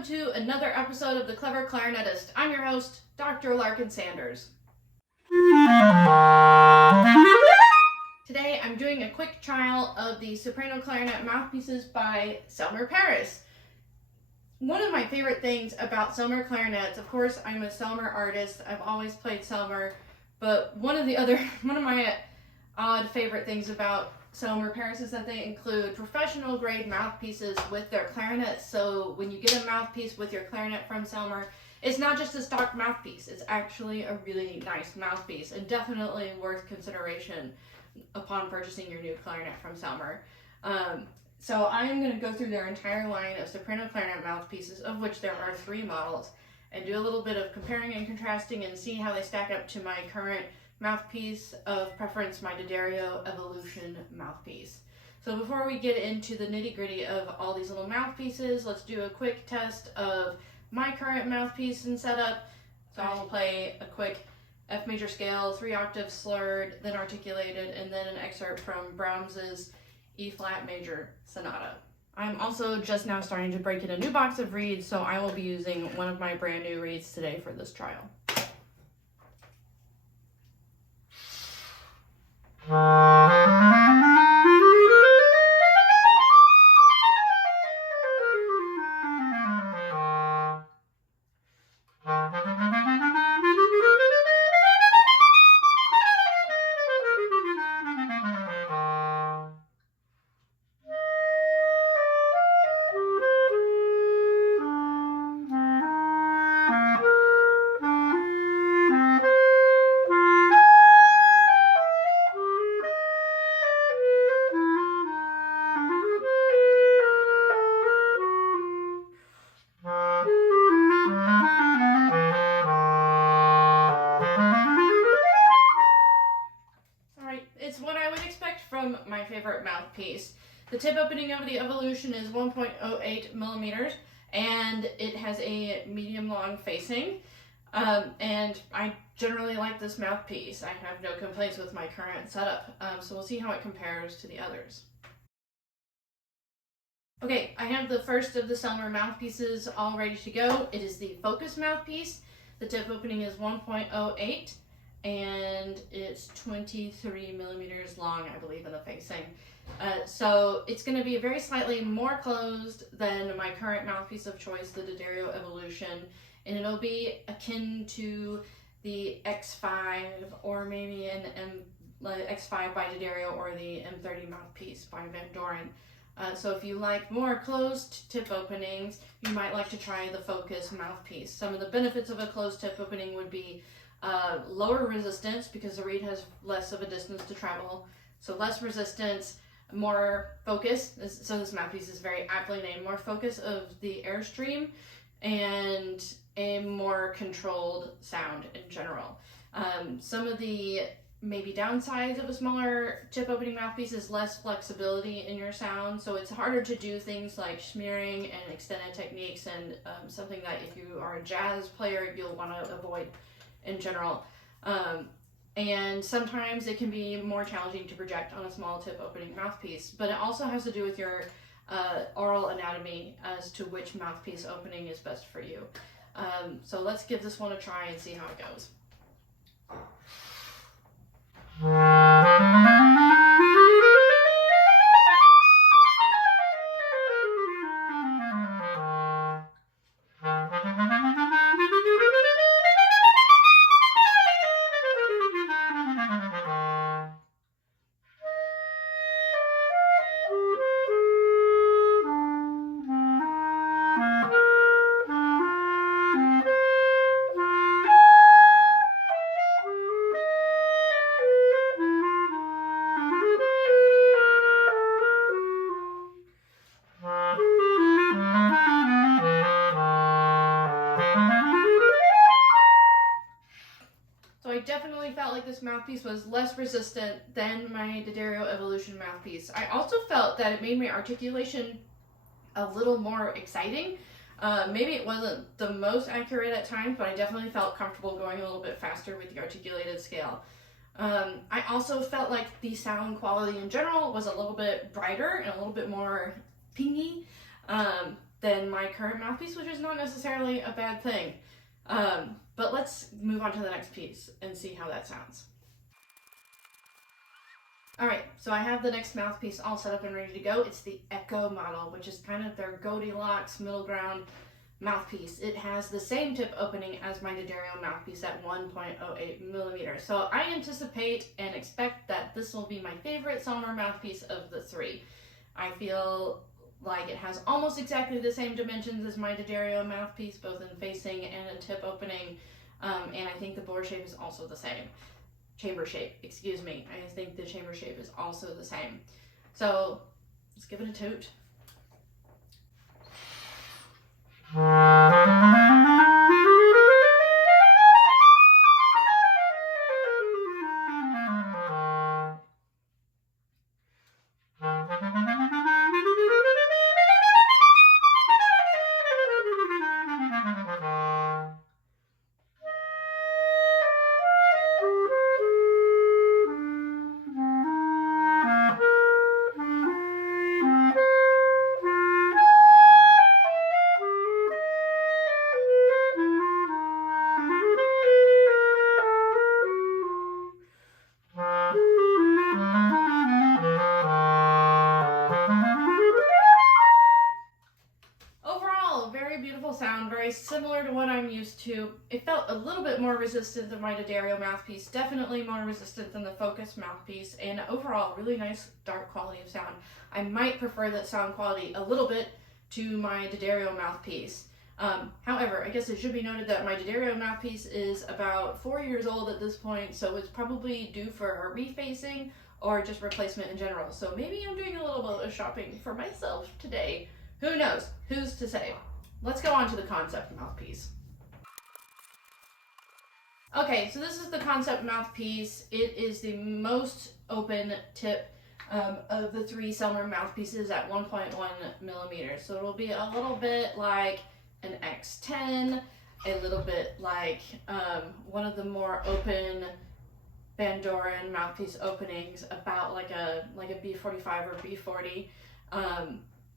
welcome to another episode of The Clever Clarinetist. I'm your host, Dr. Larkin Sanders. Today I'm doing a quick trial of the soprano clarinet mouthpieces by Selmer Paris. One of my favorite things about Selmer clarinets, of course I'm a Selmer artist, I've always played Selmer, but one of my odd favorite things about Selmer Paris is that they include professional grade mouthpieces with their clarinets. So when you get a mouthpiece with your clarinet from Selmer, it's not just a stock mouthpiece, it's actually a really nice mouthpiece and definitely worth consideration upon purchasing your new clarinet from Selmer. So I'm going to go through their entire line of soprano clarinet mouthpieces, of which there are 3 models, and do a little bit of comparing and contrasting and see how they stack up to my current mouthpiece of preference, my D'Addario Evolution mouthpiece. So before we get into the nitty-gritty of all these little mouthpieces, let's do a quick test of my current mouthpiece and setup. So I'll play a quick F major scale, 3 octaves slurred, then articulated, and then an excerpt from Brahms's E-flat major sonata. I'm also just now starting to break in a new box of reeds, so I will be using one of my brand new reeds today for this trial. It's what I would expect from my favorite mouthpiece. The tip opening of the Evolution is 1.08 millimeters, and it has a medium long facing. And I generally like this mouthpiece. I have no complaints with my current setup, so we'll see how it compares to the others. Okay, I have the first of the Selmer mouthpieces all ready to go. It is the Focus mouthpiece. The tip opening is 1.08. And it's 23 millimeters long, I believe, in the facing. So it's going to be very slightly more closed than my current mouthpiece of choice, the D'Addario Evolution, and it'll be akin to the X5 or maybe an X5 by D'Addario or the M30 mouthpiece by Van Doren. So if you like more closed tip openings, you might like to try the Focus mouthpiece. Some of the benefits of a closed tip opening would be lower resistance because the reed has less of a distance to travel, so less resistance, more focus. So this mouthpiece is very aptly named, more focus of the airstream, and a more controlled sound in general. Some of the maybe downsides of a smaller tip opening mouthpiece is less flexibility in your sound, so it's harder to do things like smearing and extended techniques, and something that if you are a jazz player you'll want to avoid in general. And sometimes it can be more challenging to project on a small tip opening mouthpiece, but it also has to do with your oral anatomy as to which mouthpiece opening is best for you. So let's give this one a try and see how it goes. So I definitely felt like this mouthpiece was less resistant than my D'Addario Evolution mouthpiece. I also felt that it made my articulation a little more exciting. Maybe it wasn't the most accurate at times, but I definitely felt comfortable going a little bit faster with the articulated scale. I also felt like the sound quality in general was a little bit brighter and a little bit more pingy. than my current mouthpiece, which is not necessarily a bad thing. But let's move on to the next piece and see how that sounds. Alright, so I have the next mouthpiece all set up and ready to go. It's the Echo model, which is kind of their Goldilocks middle ground mouthpiece. It has the same tip opening as my D'Addario mouthpiece at 1.08 millimeters. So I anticipate and expect that this will be my favorite Selmer mouthpiece of the three. I feel like it has almost exactly the same dimensions as my D'Addario mouthpiece, both in facing and in tip opening, and I think the bore shape is also the same. Chamber shape, excuse me. I think the chamber shape is also the same. So let's give it a toot. Sound very similar to what I'm used to. It felt a little bit more resistant than my D'Addario mouthpiece, definitely more resistant than the Focus mouthpiece, and overall really nice dark quality of sound. I might prefer that sound quality a little bit to my D'Addario mouthpiece. However, I guess it should be noted that my D'Addario mouthpiece is about 4 years old at this point, so it's probably due for a refacing or just replacement in general. So maybe I'm doing a little bit of shopping for myself today. Who knows? Who's to say? Let's go on to the Concept mouthpiece. Okay, so this is the Concept mouthpiece. It is the most open tip of the three Selmer mouthpieces at 1.1 millimeters. So it'll be a little bit like an X10, a little bit like one of the more open Bandoran mouthpiece openings, about like a B45 or B40.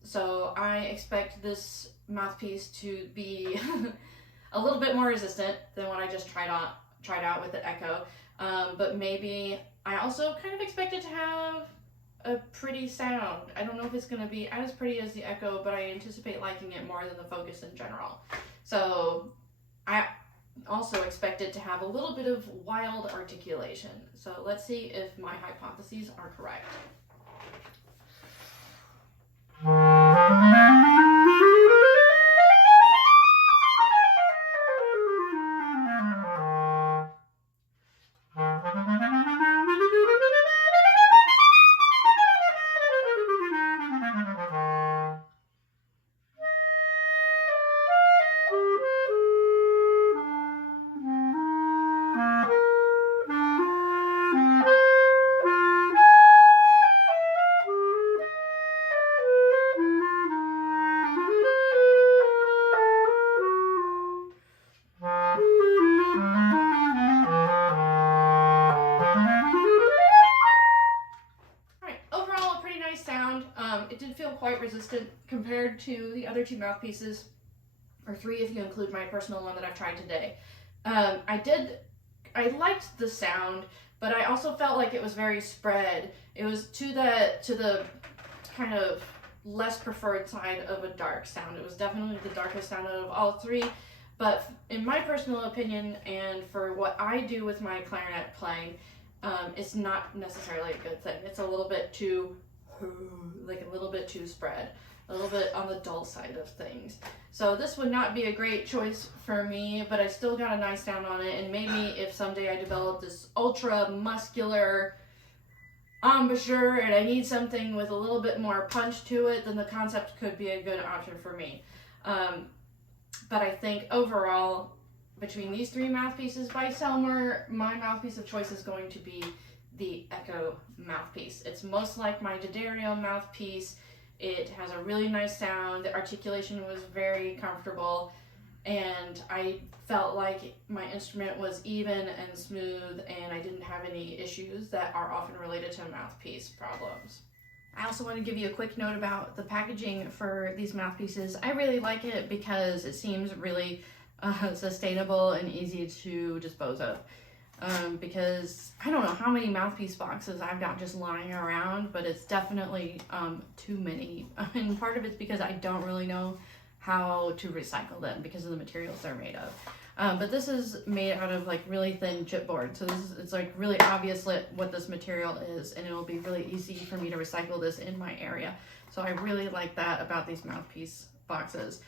So I expect this mouthpiece to be a little bit more resistant than what I just tried out with the Echo, but maybe I also kind of expect it to have a pretty sound. I don't know if it's going to be as pretty as the Echo, but I anticipate liking it more than the Focus in general. So I also expect it to have a little bit of wild articulation. So let's see if my hypotheses are correct. It did feel quite resistant compared to the other two mouthpieces, or three if you include my personal one that I've tried today. I liked the sound, but I also felt like it was very spread. It was to the kind of less preferred side of a dark sound. It was definitely the darkest sound out of all three, but in my personal opinion, and for what I do with my clarinet playing, it's not necessarily a good thing. It's a little bit too spread, a little bit on the dull side of things. So this would not be a great choice for me, but I still got a nice sound on it, and maybe if someday I develop this ultra muscular embouchure and I need something with a little bit more punch to it, then the Concept could be a good option for me. But I think overall, between these three mouthpieces by Selmer, my mouthpiece of choice is going to be the Echo mouthpiece. It's most like my D'Addario mouthpiece. It has a really nice sound. The articulation was very comfortable, and I felt like my instrument was even and smooth, and I didn't have any issues that are often related to mouthpiece problems. I also want to give you a quick note about the packaging for these mouthpieces. I really like it because it seems really sustainable and easy to dispose of. Because I don't know how many mouthpiece boxes I've got just lying around, but it's definitely too many. And part of it's because I don't really know how to recycle them because of the materials they're made of. But this is made out of like really thin chipboard, so it's like really obvious what this material is, and it will be really easy for me to recycle this in my area. So I really like that about these mouthpiece boxes.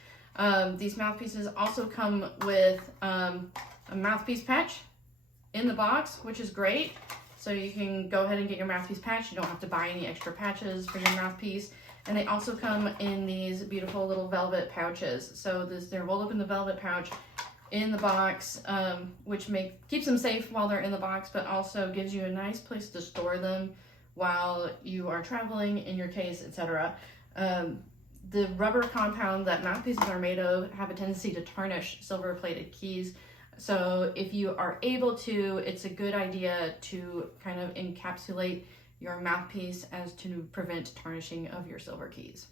These mouthpieces also come with a mouthpiece patch in the box, which is great. So you can go ahead and get your mouthpiece patch. You don't have to buy any extra patches for your mouthpiece. And they also come in these beautiful little velvet pouches. So they're rolled up in the velvet pouch in the box, which keeps them safe while they're in the box, but also gives you a nice place to store them while you are traveling in your case, etc. The rubber compound that mouthpieces are made of have a tendency to tarnish silver-plated keys. So if you are able to, it's a good idea to kind of encapsulate your mouthpiece as to prevent tarnishing of your silver keys.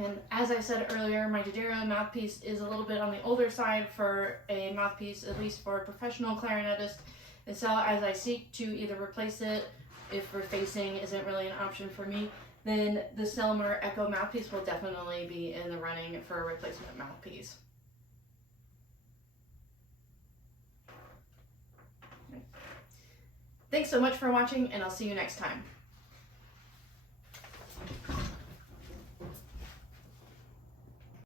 And as I said earlier, my Dodero mouthpiece is a little bit on the older side for a mouthpiece, at least for a professional clarinetist. And so as I seek to either replace it, if refacing isn't really an option for me, then the Selmer Echo mouthpiece will definitely be in the running for a replacement mouthpiece. Thanks so much for watching, and I'll see you next time.